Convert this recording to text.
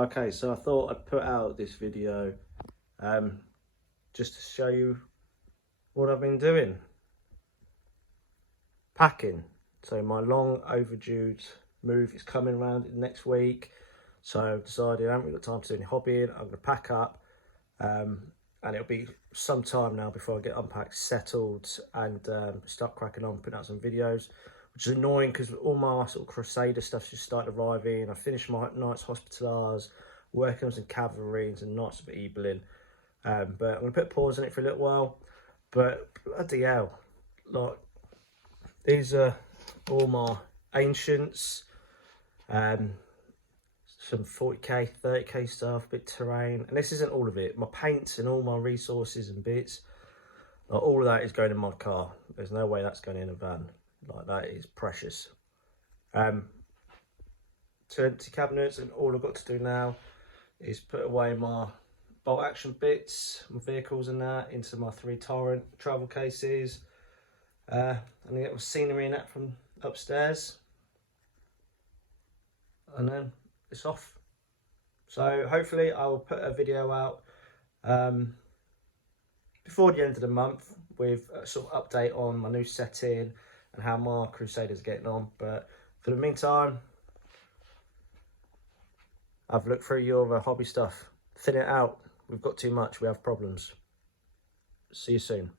Okay, so I thought I'd put out this video just to show you what I've been doing. Packing. So my long overdue move is coming around next week. So I've decided I haven't really got time to do any hobbying. I'm going to pack up and it'll be some time now before I get unpacked, settled and start cracking on, putting out some videos, which is annoying because all my sort of crusader stuff's just started arriving. I finished my Knights Hospitallers, working on some cavalry and some Knights of Ebelin. But I'm going to put a pause on it for a little while. But bloody hell, like, these are all my ancients, some 40k, 30k stuff, bit terrain, and this isn't all of it. My paints and all my resources and bits, like, all of that is going in my car. There's no way that's going in a van. Like, that is precious. To empty cabinets, and all I've got to do now is put away my bolt action bits, my vehicles and that, into my 3 Torrent travel cases. And I get my scenery and that from upstairs, and then it's off. So hopefully I will put a video out before the end of the month with a sort of update on my new setting and how my Crusaders are getting on. But for the meantime, I've looked through your hobby stuff, thin it out. We've got too much, we have problems. See you soon.